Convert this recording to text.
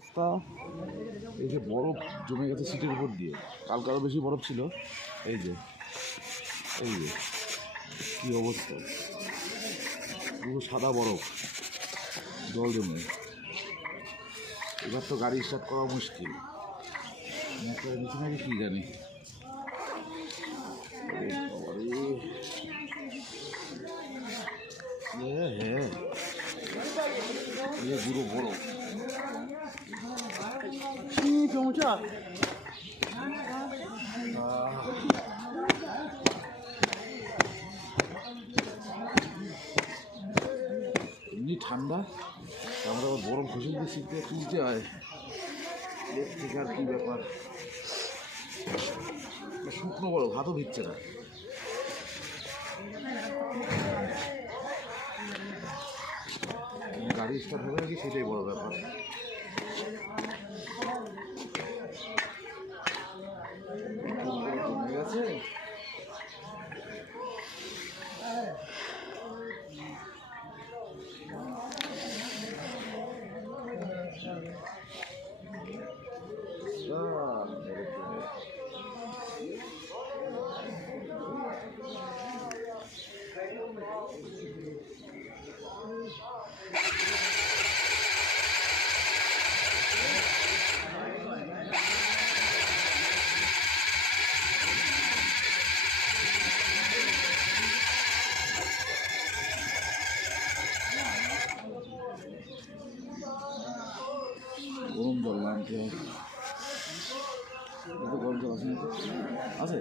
রাস্তা এই যে বরফ জমে গেছে সিটের উপর দিয়ে, কালকে আরও বেশি বরফ ছিল। এই যে কী অবস্থা, পুরো সাদা বরফ, জল জমে। এবার তো গাড়ি স্টার্ট করা মুশকিল, নিচে নাকি কী জানি। হ্যাঁ পুরো বরফ। এমনি ঠান্ডা, আমরা আবার বরফ ঘষে দিয়ে শীত দিয়ে তুলতে হয়। এর থেকে আর কী ব্যাপার, শুকনো বরফ, হাতও ভিজছে না। গাড়ি স্টার্ট হবে নাকি সেটাই বড় ব্যাপার। জমে গেছে। গরম জল আনতে হয়, গরম জল আছে আছে।